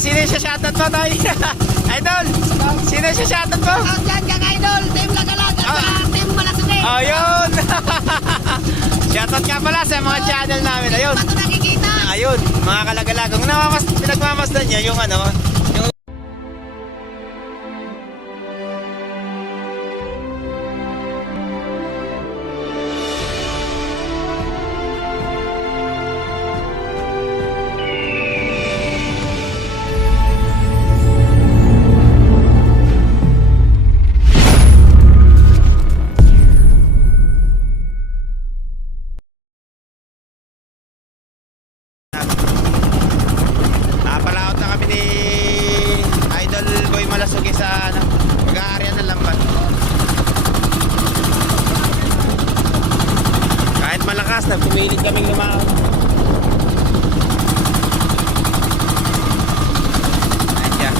sino yung shoutout mo, Toy? Idol, sino yung shoutout mo? Diyan kang idol, Team Lagalag at Team Malasuke. Ayun! Shoutout nga pala sa mga channel namin. Ayun. Pato nakikita. Ayun, mga kalagalag. Kung pinagmamasdan niya yung ano, yung napalaot na kami ni Idol Boy Malasuke sa ano, mag-aarya ng lambat. Kahit malakas, nagpumilit kaming lumaot. Ayan siya.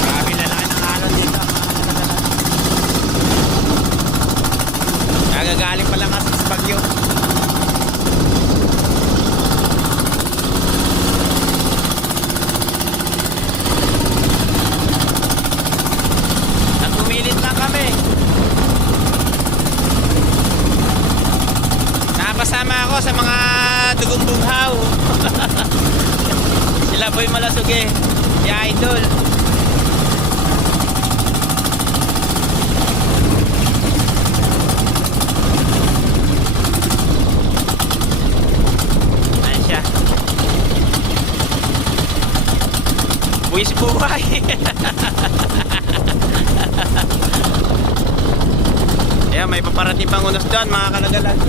Grabe, lalaki ng alon dito. Nagagaling pa lang kasi sa bagyo. Nagpumilit lang kami. Nakapasama ako sa mga dugong bughaw. Sila Boy Malasuke, si Idol. Ayan siya. Buwis buhay. Ayan, may paparating pang unos doon, mga kalagalag.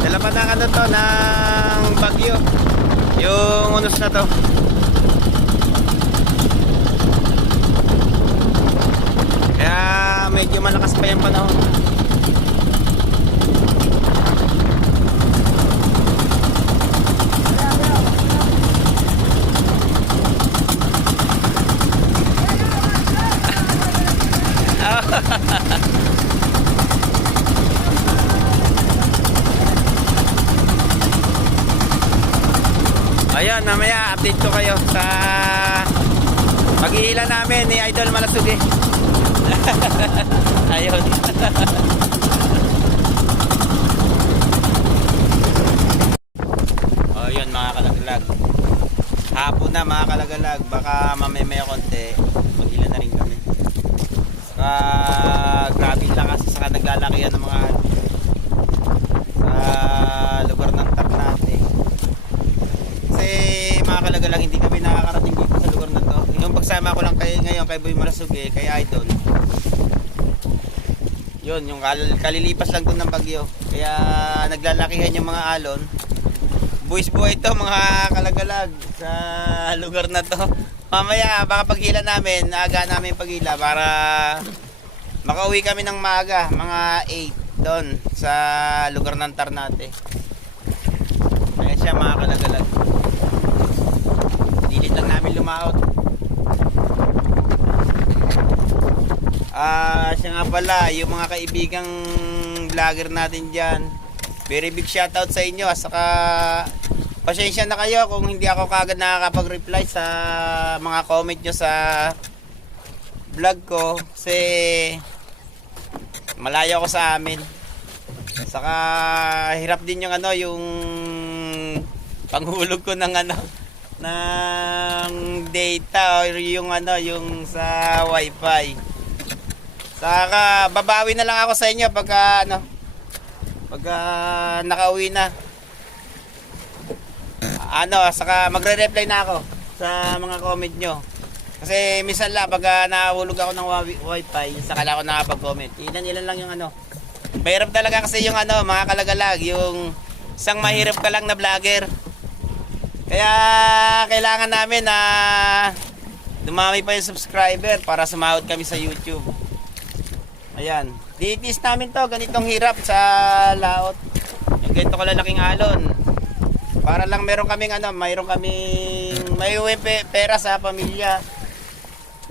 Dala pa na ano to, ng bagyo. Yung unos na to. Kaya medyo malakas pa yung panahon. Ayan, mamaya update ko kayo sa pag-iila namin ni Idol Malasuke. Ayun. Ayun, mga kalagalag. Hapon na, mga kalagalag. Baka mamaya konti, mag-iila na rin kami. Saka grabe lang kasi saka naglalakihan ng mga sa lugar ng Ternate. Kasi mga kalagalang hindi kami nakakarating dito sa lugar na to. Yung pagsama ko lang ngayon kay Boy Malasuke, kay Idol, yun, yung kalilipas lang to ng bagyo. Kaya naglalakihan yung mga alon. Buwis buhay ito, mga kalagalag, sa lugar na to. Mamaya baka paghila namin, aga namin paghila para makauwi kami ng maaga, mga 8 doon sa lugar ng Ternate. Kaya siya, mga kalagalag. Dilit lang namin lumaot. Siya nga pala, yung mga kaibigang vlogger natin dyan, very big shoutout sa inyo. Saka pasensya na kayo kung hindi ako kagad nakakapag-reply sa mga comment nyo sa vlog ko, kasi malayo ako sa amin. Saka hirap din yung ano, yung panghulog ko ng ano, ng data or yung ano, yung sa wifi. Saka babawi na lang ako sa inyo pagka ano, pagka nakauwi na. Saka magre-reply na ako sa mga comment nyo. Kasi minsan lang, pag nahulog ako ng wifi, saka lang ako nakapag-comment. Ilan lang yung Mahirap talaga kasi yung mga kalagalag, yung isang mahirap ka lang na vlogger. Kaya kailangan namin na dumami pa yung subscriber para sumahod kami sa YouTube. Ayan. Ditis namin to, ganitong hirap sa laot. Yung ganito kalalaking alon. Para lang meron kaming may pera sa pamilya.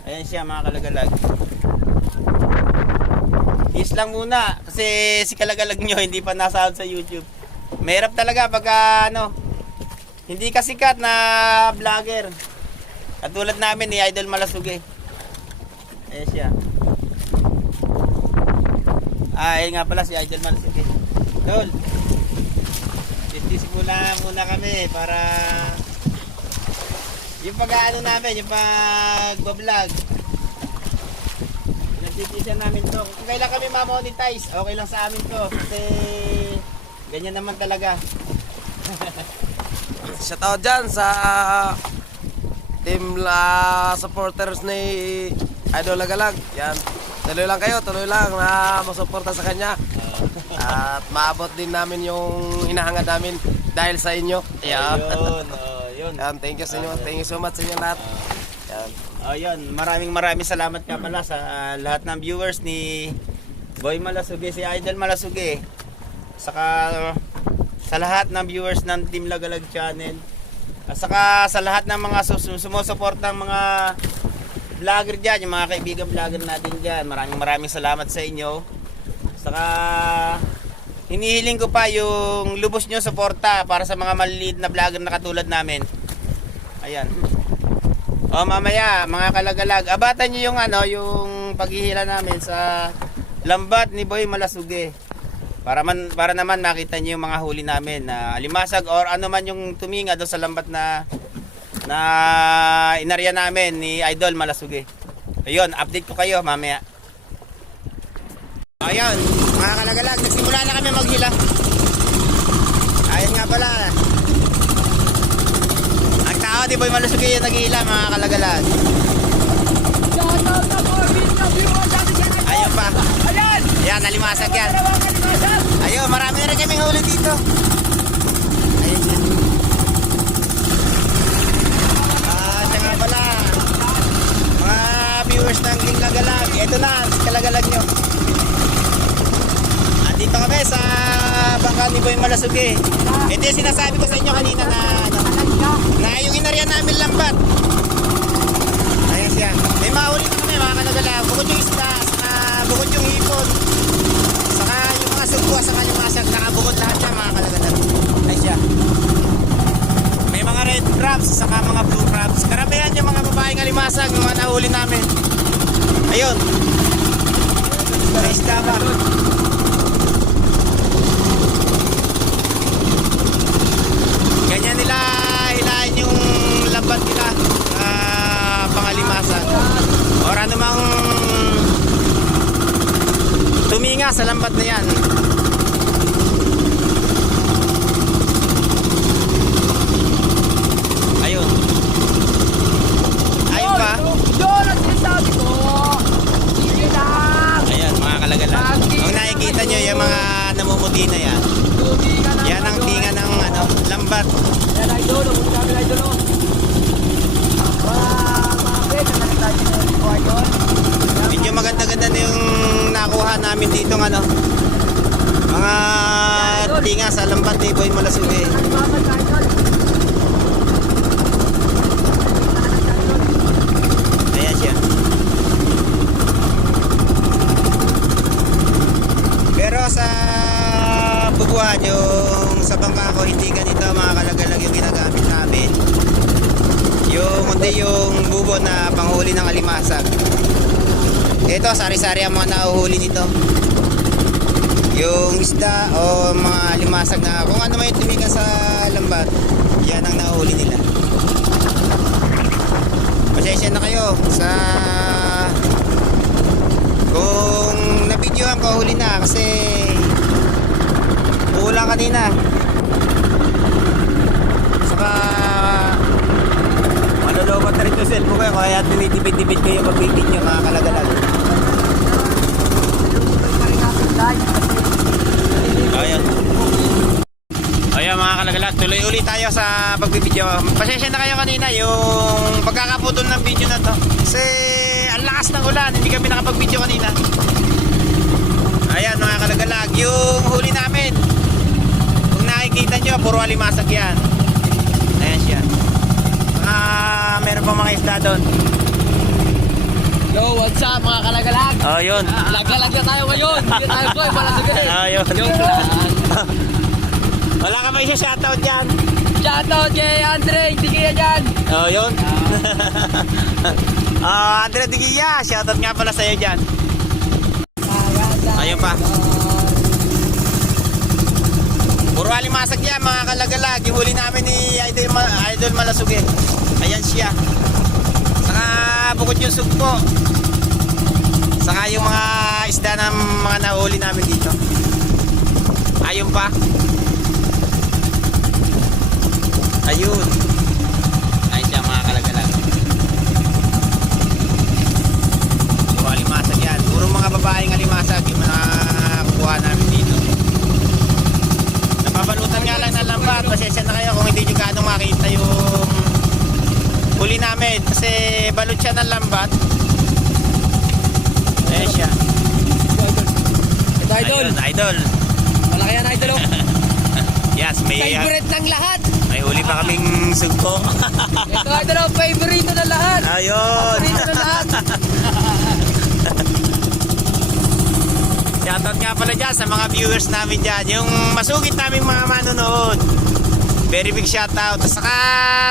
Ayan siya mga kalagalag. Is lang muna kasi si kalagalag nyo hindi pa nasahod sa YouTube. Mahirap talaga pag hindi ka sikat na vlogger. Katulad namin ni Idol Malasuge. Ayan siya. Ayun nga pala si Idol Malasuge. Idol. Muna kami para yung namin, yung pag-vlog. Nagtitisan namin to. Kung kailan kami ma-monetize, okay lang sa amin to. Kasi ganyan naman talaga. Shoutout dyan sa team supporters ni Idol Lagalag. Yan. Tuloy lang na masuporta sa kanya. At maabot din namin yung hinahangad namin dahil sa inyo. Yeah. Yun. Thank you sa inyo. Thank you so much sa inyo lahat. Yan. Maraming salamat nga pala sa lahat ng viewers ni Boy Malasuge, si Idol Malasuge. Saka sa lahat ng viewers ng Team Lagalag Channel. At saka sa lahat ng mga sumusuportang mga vlogger dyan, yung mga kaibigan vlogger natin dyan. Maraming salamat sa inyo. Saka hinihiling ko pa yung lubos nyo suporta para sa mga maliliit na vlogger na katulad namin. Ayan. Mamaya mga kalagalag, abatan nyo yung paghihila namin sa lambat ni Boy Malasuge. Para naman makita nyo yung mga huli namin na alimasag or ano man yung tuminga doon sa lambat na inarya namin ni Idol Malasuge. Ayun, update ko kayo mamaya. Ayun, mga kalagalag, nagsimula na kami maghila. Ayun nga pala. Ang tao di Boy Malasuge yung naghihila, mga kalagalag. Ayun pa. Ayan, nalimasag yan. Ayun, marami na rin kaming huli dito. Ayun siya. Siya nga pala. Mga viewers ng King Lagalag. Ito na, si Kalagalag nyo. Andito kami sa bangka ni Boy Malasuge. Ito yung sinasabi ko sa inyo kanina na yung inarya namin lambat. Ayun siya. May mahuli na kami mga Kalagalag. Bukod yung isda, bukod yung hipon. Saka yung mga sugwa, saka yung asag. Nakabukod lahat siya mga Kalagalag. Ayun siya. May mga red crabs, saka mga blue crabs. Karamihan yung mga babaeng alimasag, yung mga nahuli namin. Ayun. May isda pa. Ganyan nila hilahin yung lambat nila pangalimasag. Or ano mang tuminga sa lambat na yan. Ayun. Ayun pa. Yun ang sinasabi ko. Sige lang. Ayan mga kalagalan. Kung nakikita nyo yung mga namumuti na yan, yan ang tinga ng lambat. Yan ay doon. Kung sabi ay doon. Mga pet na nakita nyo yung doon. Medyo maganda-ganda na yung nakuha namin dito mga tinga sa lambat ni Boy Malasuge. Ayan siya. Pero sa bubuhan yung sa bangka ko hindi ganito mga kalagalag yung ginagamit namin. Kundi yung bubo na panghuli ng alimasag. Ito, sari-sari ang mga nauhuli nito. Yung isda o mga limasag na kung ano may tumigan sa lambat, yan ang nauhuli nila. Pasensya na kayo sa kung nabidyohan ko, huli na kasi kulang kanina. Saka Kaya tinitipid-tipid kayo magbibideo mga kalagalag. Ayun. Ayun mga kalagalag, tuloy ulit tayo sa pagbibideo. Pasensya na kayo kanina yung pagkakaputol ng video na to. Kasi ang lakas ng ulan, hindi kami nakapag-video kanina. Ayan mga kalagalag, yung huli namin. Kung nakikita nyo, puro alimasag yan. Ayan siya. Meron pa mga isda doon. Yo, what's up mga kalagalag? Oh, yun. Lagalag na tayo ngayon. Hindi tayo boy, wala sa ganun. Ayun. Joke lang. Wala ka ba isa shoutout dyan? Shoutout kay Andre, hindi kaya dyan. Oh, yun. Andre Digia, shoutout nga pala sa'yo dyan. Ayun pa. Puro alimasag yan mga kalagalag. Yung huli namin ni Idol Malasuge. Ayan siya. Saka bukod yung sugpo. Saka yung mga isda ng mga nahuli namin dito. Ayun pa. Ayun. Ayun siya mga kalagalag. Puro alimasag yan. Puro mga babaeng alimasag yung mga nakukuha namin dito. Napabalutan nga lang ng lambat. Pasensya na kayo kung hindi nyo gaano makita yung huli namin. Kasi balot siya ng lambat. Ayan siya. Ito idol. Ayun, idol. Malaki yan idol oh. Yes, may Favorite ng lahat. may huli pa kaming sugpo. Ito idol oh, favorite ng lahat. Ayun. Favorite ng lahat. Shoutout nga pala dyan sa mga viewers namin dyan. Yung masugit naming mga manonood. Very big shoutout. Saka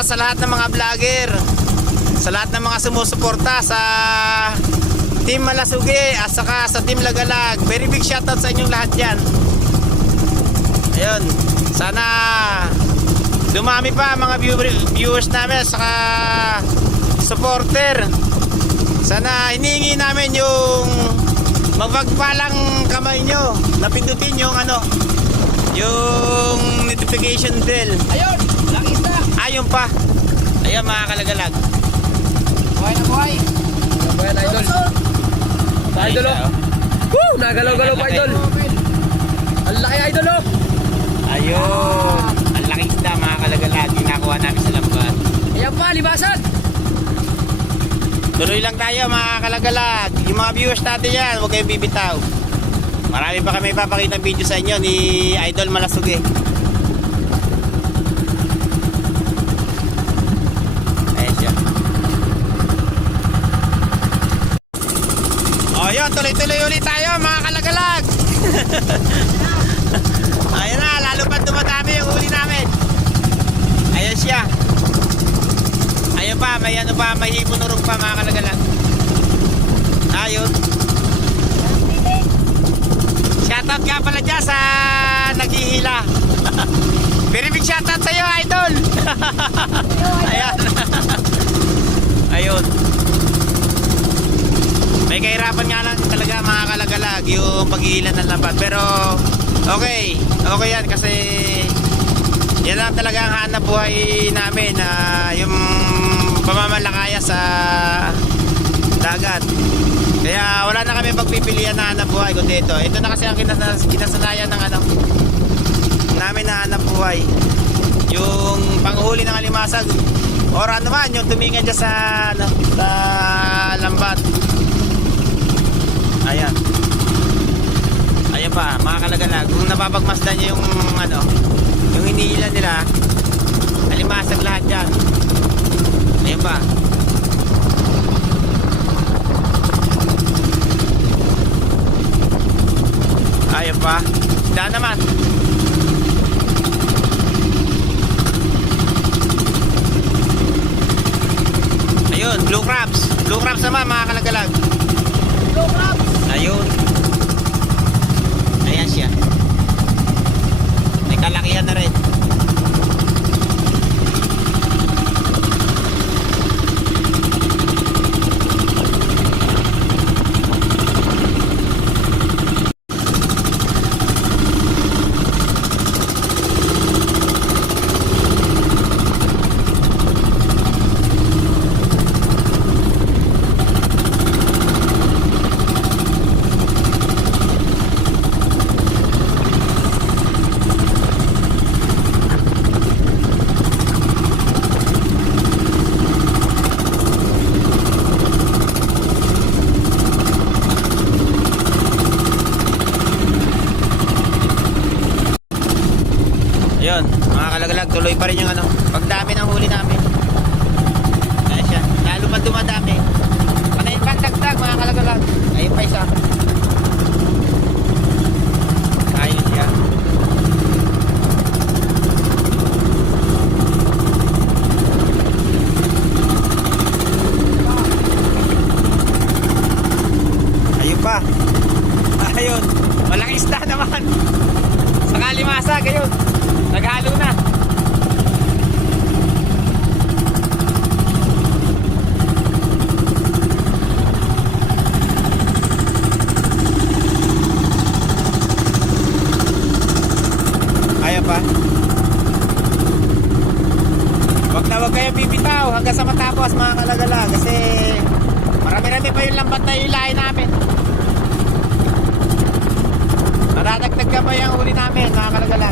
sa lahat ng mga vlogger. Sa lahat ng mga sumusuporta sa Team Malasuge at saka sa Team Lagalag. Very big shoutout sa inyong lahat dyan. Ayun. Sana dumami pa mga viewers namin at saka supporter. Sana hinihingi namin yung magpagpalang kamay nyo. Napindutin yung yung notification bell. Ayun, langis na. Ayun pa. Ayun mga kalagalag. Buhay na buhay. Buhay na idol. Sa idol oh. Woo! Nagalaw-galaw pa idol. Ang laki idol oh. Ayun. Ang laki isda mga kalagalag. Ginakuha namin sa lambat. Ayan pa, libasan. Tuloy lang tayo mga kalagalag. Yung mga viewers natin yan, huwag kayong bibitaw. Marami pa kami ipapakita video sa inyo ni Idol Malasuge. Ayan siya. O yun, tuloy-tuloy ulit tayo mga kalagalag. Ayun na, lalo pa dumadami yung huli namin. Ayan siya. Ayun pa, may may himunurong pa mga kalagalag. Ayun. Shoutout nga pala dyan sa naghihila. Very big shoutout sa'yo, idol. Ayan. Ayun. May kahirapan nga lang talaga mga kalagalag yung paghihila ng lambat. Pero okay. Okay yan kasi yan lang talaga ang hanap buhay namin. Yung pamamalakaya sa dagat. Kaya wala na kami pagpipilian na hanap buhay kundi ito. Ito na kasi ang kinasanayan ng namin na hanap buhay. Yung panghuli ng alimasag. Or ano man, yung tumingin dyan sa lambat. Ayan. Ayan pa, mga kalagalag. Kung napapagmasdan nyo yung hinihila nila, alimasag lahat dyan. Ayan pa. Ayan pa. Daan naman. Ayun, blue crabs. Blue crabs naman mga kalagalag. Blue crabs. Ayun. Ayan siya. May kalakihan na rin. kalagalag, tuloy pa rin yung ano, pagdami ng huli namin. Ayan siya, lalo pa dumadami. Panayin pa ang dagdag mga kalagalag. Ayun pa isa. Ayun siya. Ayun pa. Ayun, walang isda naman. Sa kalimasag, ayun. Naghalo na. Kaya pa. Wag kayo bibitaw hanggang sa matapos mga kalagala. Kasi marami-rami pa yung lambat na ilahin namin. Maradagdag ka pa yung huli namin mga kalagala.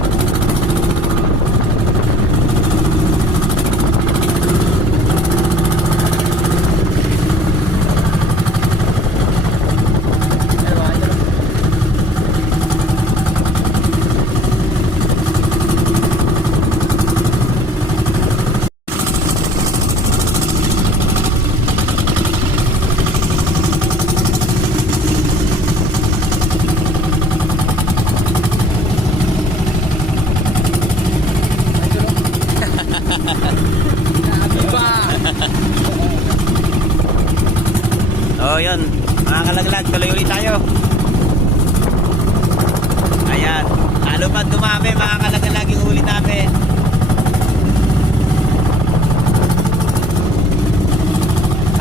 Oh, yun. Mga kalaglag, tuloy ulit tayo. Ayan. Lalo pa dumami mga kalaglag yung huli namin.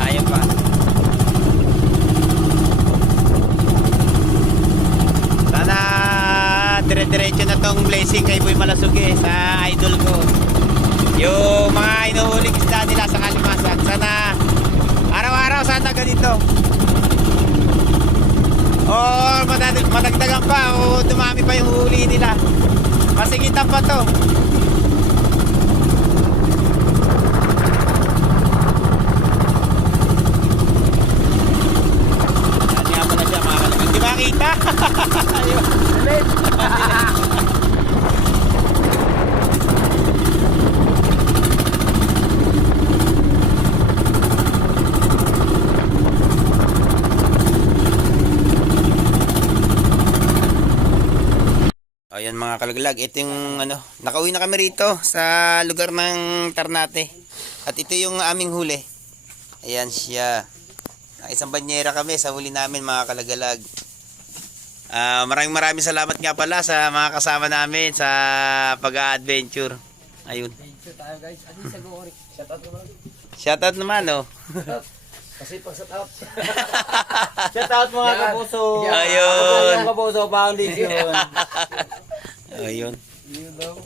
Ayan pa. Sana dire-diretso na tong blessing kay Boy Malasugi sa idol ko. Yung mga inuhuling isda nila sa kalimasag. Sana araw-araw sana ganito. O madagdagan pa o dumami pa yung huli nila. Masigitan pa to. Yan nga pala siya mga kalaglag. Di makita? Ayun. Ayan mga kalaglag, ito yung ano, nakauwi na kami rito sa lugar ng Ternate. At ito yung aming huli. Ayan siya. Isang banyera kami sa huli namin mga kalagalag. Maraming salamat nga pala sa mga kasama namin sa pag-adventure. Ayun. Shoutout naman oh. Kasi pag shout out. Shout out mga kapuso. Ayun. Kapuso Foundation. Ayun. Yun daw.